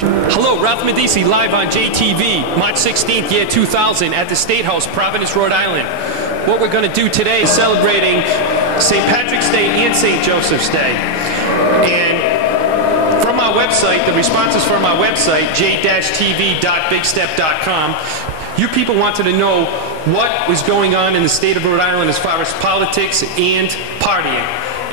Hello, Ralph Medici live on JTV, March 16th, year 2000 at the StPatricksDayAtRIXtateHouse, Providence, Rhode Island. What we're going to do today is celebrating St. Patrick's Day and St. Joseph's Day. And from our website, the responses from our website, j-tv.bigstep.com, you people wanted to know what was going on in the state of Rhode Island as far as politics and partying.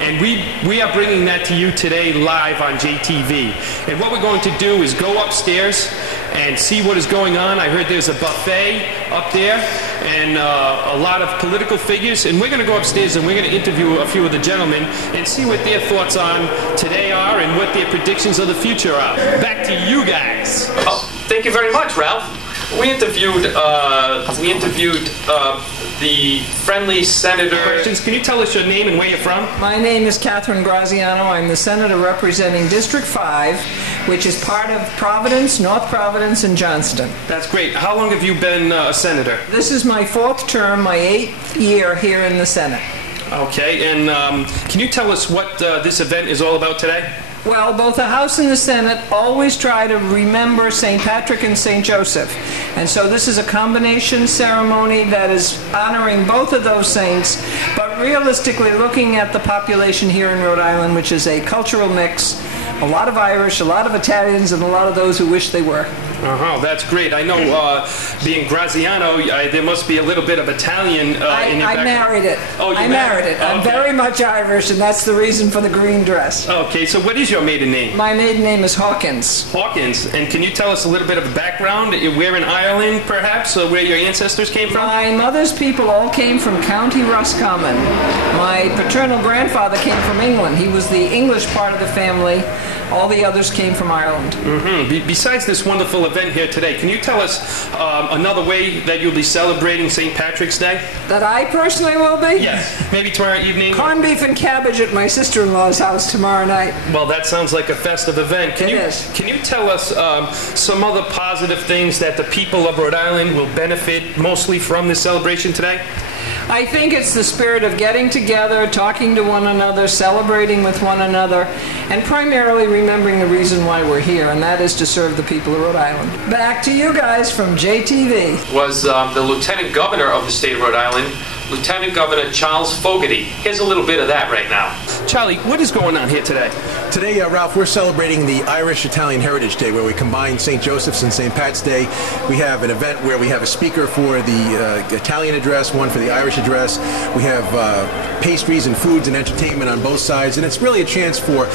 And we are bringing that to you today live on JTV. And what we're going to do is go upstairs and see what is going on. I heard there's a buffet up there and a lot of political figures. And we're going to go upstairs and we're going to interview a few of the gentlemen and see what their thoughts on today are and what their predictions of the future are. Back to you guys. Oh, thank you very much, Ralph. We interviewed the friendly senator. Questions? Can you tell us your name and where you're from? My name is Catherine Graziano. I'm the senator representing District 5, which is part of Providence, North Providence, and Johnston. That's great. How long have you been a senator? This is my 4th term, my 8th year here in the Senate. Okay, and can you tell us what this event is all about today? Well, both the House and the Senate always try to remember St. Patrick and St. Joseph. And so this is a combination ceremony that is honoring both of those saints, but realistically looking at the population here in Rhode Island, which is a cultural mix, a lot of Irish, a lot of Italians, and a lot of those who wish they were. That's great. I know being Graziano, there must be a little bit of Italian in your background. I married it. Oh, I married it. I'm okay. very much Irish, and that's the reason for the green dress. Okay, so what is your maiden name? My maiden name is Hawkins. Hawkins. And can you tell us a little bit of a background? Where in Ireland, perhaps, or where your ancestors came from? My mother's people all came from County Roscommon. My paternal grandfather came from England. He was the English part of the family. All the others came from Ireland. Besides this wonderful event here today, can you tell us another way that you'll be celebrating St. Patrick's Day? That I personally will be? Yes. Maybe tomorrow evening? Corned beef and cabbage at my sister-in-law's house tomorrow night. Well, that sounds like a festive event. Can you tell us some other positive things that the people of Rhode Island will benefit mostly from this celebration today? I think it's the spirit of getting together, talking to one another, celebrating with one another, and primarily remembering the reason why we're here, and that is to serve the people of Rhode Island. Back to you guys from JTV. Was the Lieutenant Governor of the state of Rhode Island, Lieutenant Governor Charles Fogarty. Here's a little bit of that right now. Charlie, what is going on here today? Today, Ralph, we're celebrating the Irish-Italian Heritage Day, where we combine St. Joseph's and St. Pat's Day. We have an event where we have a speaker for the Italian address, one for the Irish address. We have pastries and foods and entertainment on both sides, and it's really a chance for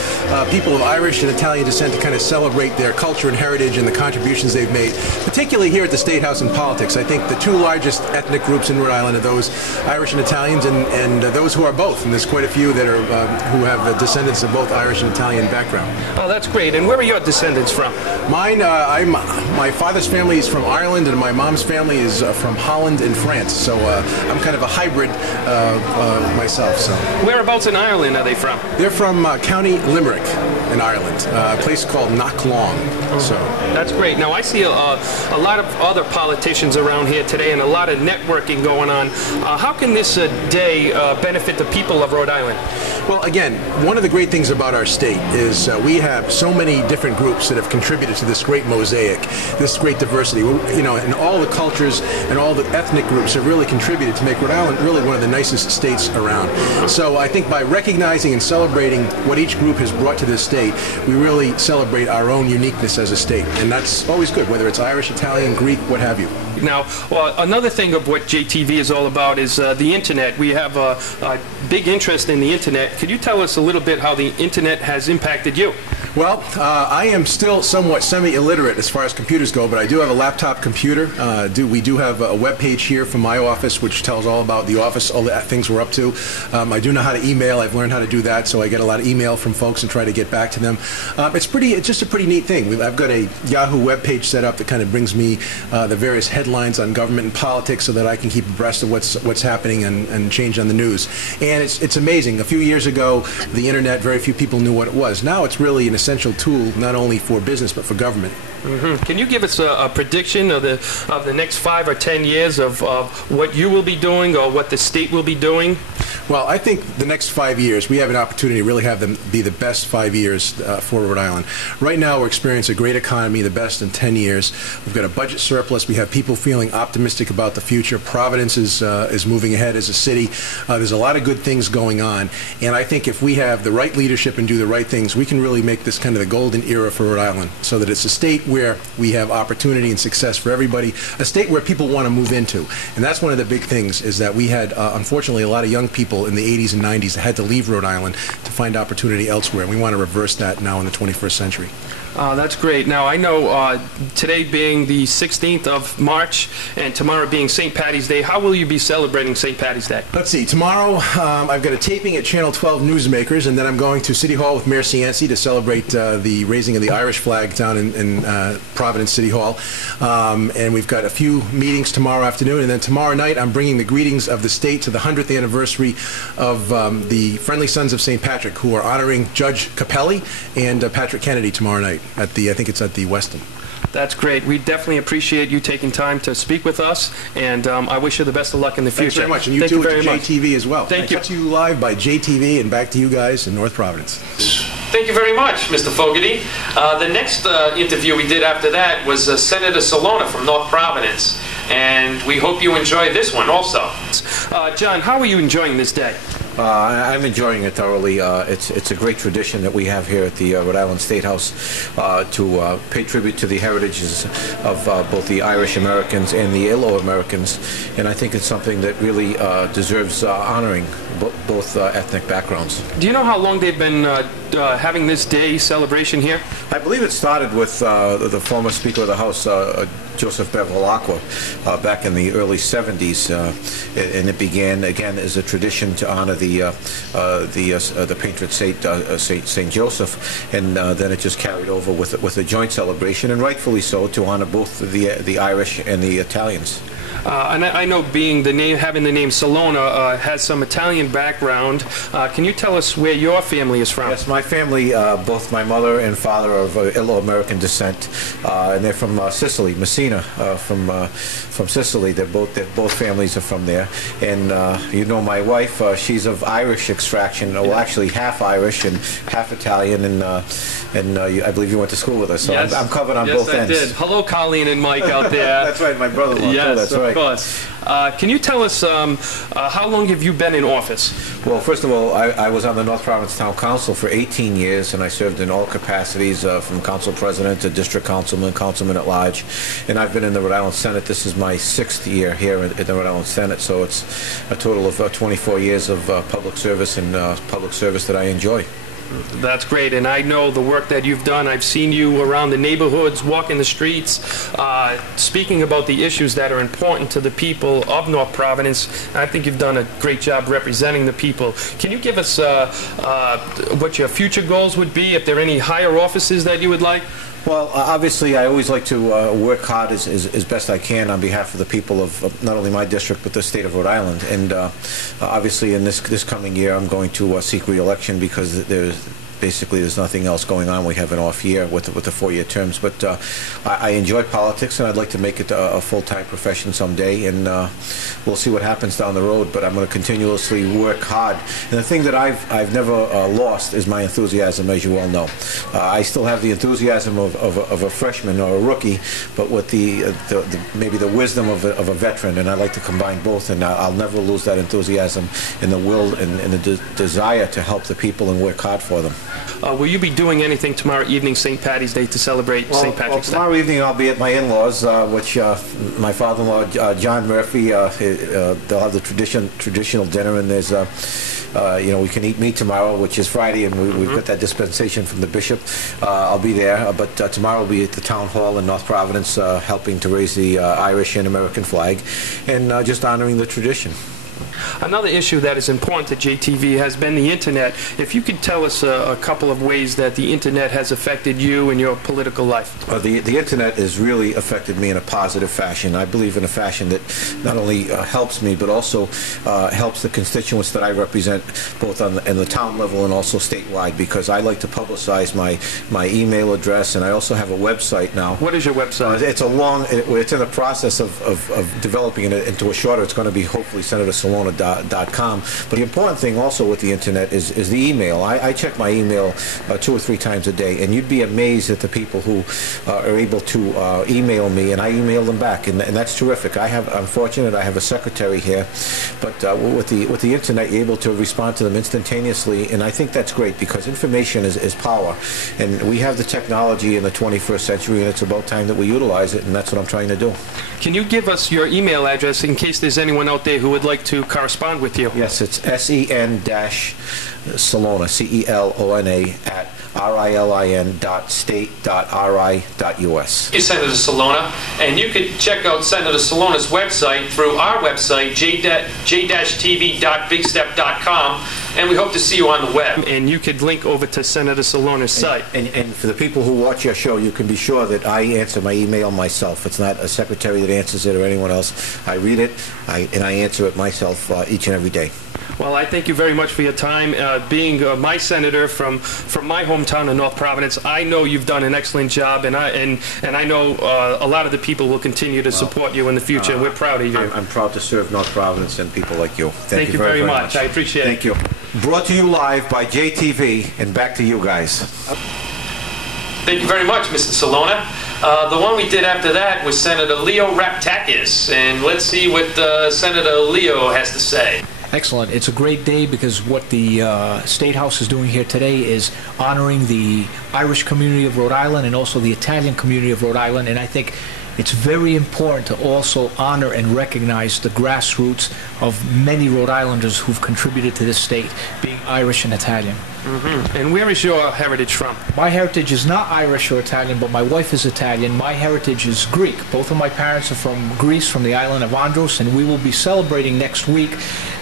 people of Irish and Italian descent to kind of celebrate their culture and heritage and the contributions they've made, particularly here at the State House in politics. I think the 2 largest ethnic groups in Rhode Island are those Irish and Italians, and those who are both, and there's quite a few that are who have descendants of both Irish and Italian background. Oh, that's great. And where are your descendants from? Mine, my father's family is from Ireland, and my mom's family is from Holland and France. So I'm kind of a hybrid myself. So whereabouts in Ireland are they from? They're from County Limerick in Ireland, a place called Knocklong. So that's great. Now I see a lot of other politicians around here today, and a lot of networking going on. How can this day benefit the people of Rhode Island? Well, again, one of the great things about our state is we have so many different groups that have contributed to this great mosaic, this great diversity. You know, and all the cultures and all the ethnic groups have really contributed to make Rhode Island really one of the nicest states around. So I think by recognizing and celebrating what each group has brought to this state, we really celebrate our own uniqueness as a state. And that's always good, whether it's Irish, Italian, Greek, what have you. Now, another thing of what JTV is all about is the Internet. We have a big interest in the Internet. Could you tell us a little bit how the Internet has impacted you? Well, I am still somewhat semi-illiterate as far as computers go, but I do have a laptop computer. We do have a web page here from my office, which tells all about the office, all the things we're up to. I do know how to email. I've learned how to do that, so I get a lot of email from folks and try to get back to them. It's just a pretty neat thing. I've got a Yahoo web page set up that kind of brings me the various headlines on government and politics so that I can keep abreast of what's happening and change on the news. And it's amazing. A few years ago, the Internet, very few people knew what it was. Now it's really an essential tool, not only for business, but for government. Can you give us a prediction of the next 5 or 10 years of what you will be doing or what the state will be doing? Well, I think the next 5 years, we have an opportunity to really have them be the best 5 years for Rhode Island. Right now, we're experiencing a great economy, the best in 10 years. We've got a budget surplus. We have people feeling optimistic about the future. Providence is moving ahead as a city. There's a lot of good things going on. And I think if we have the right leadership and do the right things, we can really make this kind of the golden era for Rhode Island, so that it's a state where we have opportunity and success for everybody, a state where people want to move into. And that's one of the big things, is that we had, unfortunately, a lot of young people in the 80s and 90s that had to leave Rhode Island to find opportunity elsewhere. And we want to reverse that now in the 21st century. That's great. Now, I know today being the 16th of March and tomorrow being St. Patty's Day, how will you be celebrating St. Patty's Day? Let's see. Tomorrow, I've got a taping at Channel 12 Newsmakers, and then I'm going to City Hall with Mayor Cianci to celebrate the raising of the Irish flag down in Providence City Hall. And we've got a few meetings tomorrow afternoon, and then tomorrow night I'm bringing the greetings of the state to the 100th anniversary of the Friendly Sons of St. Patrick, who are honoring Judge Capelli and Patrick Kennedy tomorrow night. I think it's at the Westin. That's great. We definitely appreciate you taking time to speak with us, and I wish you the best of luck in the future. Thanks very much, and you too at JTV as well. Thank you. Cut to you live by JTV, and back to you guys in North Providence. Thank you very much, Mr. Fogarty. The next interview we did after that was Senator Salona from North Providence, and we hope you enjoy this one also. John, how are you enjoying this day? I'm enjoying it thoroughly. It's a great tradition that we have here at the Rhode Island State House to pay tribute to the heritages of both the Irish Americans and the Illo Americans, and I think it's something that really deserves honoring both ethnic backgrounds. Do you know how long they've been having this day celebration here? I believe it started with the former Speaker of the House, Joseph Bevilacqua, back in the early 70s, and it began again as a tradition to honor the patron saint Saint Joseph, and then it just carried over with a joint celebration, and rightfully so, to honor both the Irish and the Italians. And I know having the name Salona has some Italian background. Can you tell us where your family is from? Yes, my family, both my mother and father are of Illo-American descent, and they're from Sicily, Messina, from Sicily. Both families are from there, and you know my wife, she's of Irish extraction, well, actually half Irish and half Italian, and I believe you went to school with us, so yes. I'm covered on both ends. Yes, I did. Hello, Colleen and Mike out there. That's right, my brother-in-law. Yes, that's right. Of course. Can you tell us how long have you been in office? Well, first of all, I was on the North Providence Town Council for 18 years, and I served in all capacities, from council president to district councilman, councilman at large, and I've been in the Rhode Island Senate. This is my 6th year here in the Rhode Island Senate, so it's a total of 24 years of public service and public service that I enjoy. That's great, and I know the work that you've done. I've seen you around the neighborhoods, walking the streets, speaking about the issues that are important to the people of North Providence. I think you've done a great job representing the people. Can you give us what your future goals would be, if there are any higher offices that you would like? Well, obviously, I always like to work hard as best I can on behalf of the people of not only my district, but the state of Rhode Island. And obviously, in this coming year, I'm going to seek re-election because there's nothing else going on. We have an off year with the 4-year terms, but I enjoy politics, and I'd like to make it a full-time profession someday, and we'll see what happens down the road, but I'm going to continuously work hard. And the thing that I've never lost is my enthusiasm, as you well know. I still have the enthusiasm of a freshman or a rookie, but with maybe the wisdom of a veteran, and I like to combine both, and I'll never lose that enthusiasm and the will and the desire to help the people and work hard for them. Will you be doing anything tomorrow evening, St. Patty's Day, to celebrate St. Patrick's Day? Tomorrow evening I'll be at my in-laws, which my father-in-law, John Murphy, they'll have the traditional dinner, and there's we can eat meat tomorrow, which is Friday, and we've got that dispensation from the bishop. I'll be there, but tomorrow I'll be at the town hall in North Providence, helping to raise the Irish and American flag, and just honoring the tradition. Another issue that is important to JTV has been the Internet. If you could tell us a couple of ways that the Internet has affected you and your political life. The Internet has really affected me in a positive fashion. I believe in a fashion that not only helps me, but also helps the constituents that I represent, both in the town level and also statewide, because I like to publicize my email address, and I also have a website now. What is your website? It's in the process of developing it into a shorter. It's going to be hopefully Senator StPatricksDayAtRIXtateHouse@Salona.com. But the important thing also with the internet is the email. I check my email 2 or 3 times a day, and you'd be amazed at the people who are able to email me, and I email them back, and that's terrific. I'm fortunate I have a secretary here, but with the internet, you're able to respond to them instantaneously, and I think that's great because information is power, and we have the technology in the 21st century, and it's about time that we utilize it, and that's what I'm trying to do. Can you give us your email address in case there's anyone out there who would like to correspond with you? Yes, it's sen-salona, C-E-L-O-N-A, at RILIN.state.ri.us. You Senator Salona, and you could check out Senator Salona's website through our website, j-tv.bigstep.com, and we hope to see you on the web. And you could link over to Senator Salona's site. And for the people who watch your show, you can be sure that I answer my email myself. It's not a secretary that answers it or anyone else. I read it, and I answer it myself each and every day. Well, I thank you very much for your time. Being my senator from my hometown of North Providence, I know you've done an excellent job, and I know a lot of the people will continue to support you in the future, and we're proud of you. I'm proud to serve North Providence and people like you. Thank you very much. I appreciate it. Thank you. Brought to you live by JTV, and back to you guys. Thank you very much, Mr. Salona. The one we did after that was Senator Leo Raptakis, and let's see what Senator Leo has to say. Excellent. It's a great day because what the State House is doing here today is honoring the Irish community of Rhode Island and also the Italian community of Rhode Island, and I think it's very important to also honor and recognize the grassroots of many Rhode Islanders who've contributed to this state, being Irish and Italian. Mm-hmm. And where is your heritage from? My heritage is not Irish or Italian, but my wife is Italian. My heritage is Greek. Both of my parents are from Greece, from the island of Andros, and we will be celebrating next week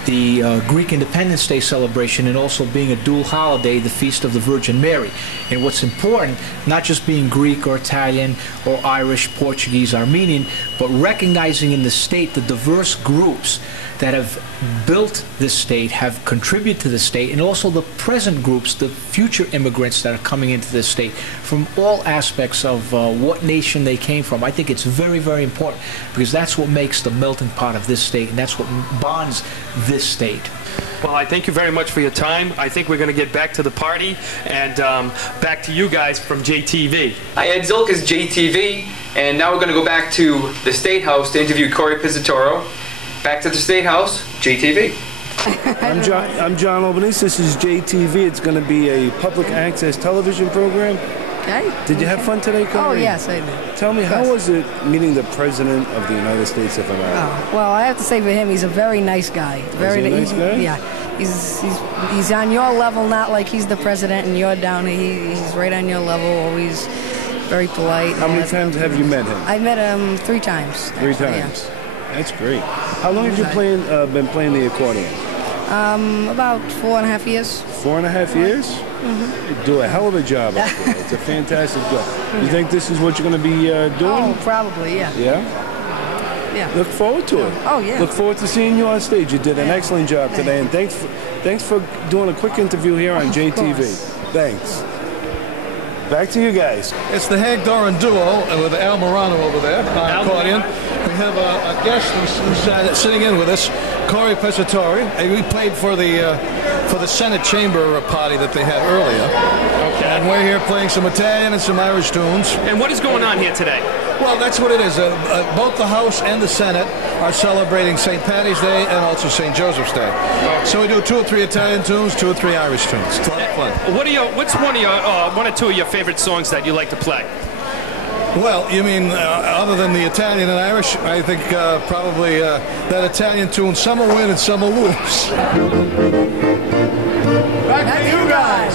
the Greek Independence Day celebration, and also being a dual holiday, the Feast of the Virgin Mary. And what's important, not just being Greek or Italian or Irish, Portuguese, Armenian, but recognizing in the state the diverse groups that have built this state, have contributed to the state, and also the present groups, the future immigrants that are coming into this state from all aspects of what nation they came from. I think it's very, very important because that's what makes the melting pot of this state, and that's what bonds this state. Well, I thank you very much for your time. I think we're going to get back to the party and back to you guys from JTV. Hi, Ed Zilka's JTV, and now we're going to go back to the State House to interview Corey Pizzatoro. Back to the State House, JTV. I'm John Albanese. This is JTV. It's going to be a public access television program. Okay. Did you have fun today, Corey? Oh, yes, I did. Tell me, how was it meeting the President of the United States of America? Oh, well, I have to say for him, he's a very nice guy. Very nice guy? Yeah. He's on your level, not like he's the President and you're down. He's right on your level, always very polite. How many times have you met him? I met him 3 times. 3 times? Yeah. That's great. How long have you been playing the accordion? About 4.5 years. 4.5 years? Mm-hmm. You do a hell of a job out there. It's a fantastic job. You think this is what you're going to be doing? Oh, probably, yeah. Yeah? Yeah. Look forward to it. Oh, yeah. Look forward to seeing you on stage. You did an excellent job today, and thanks for doing a quick interview here on JTV. Thanks. Back to you guys. It's the Hag Doran duo with Al Morano over there on accordion. We have a guest who's sitting in with us, Corey Pizzatoro. We played for the Senate chamber party that they had earlier. Okay. And we're here playing some Italian and some Irish tunes. And what is going on here today? Well, that's what it is. Both the House and the Senate are celebrating St. Patty's Day and also St. Joseph's Day. So we do 2 or 3 Italian tunes, 2 or 3 Irish tunes. It's a lot of fun. What's one or 2 of your favorite songs that you like to play? Well, you mean other than the Italian and Irish, I think probably that Italian tune, Some Will Win and Some Will Lose. Back to you guys.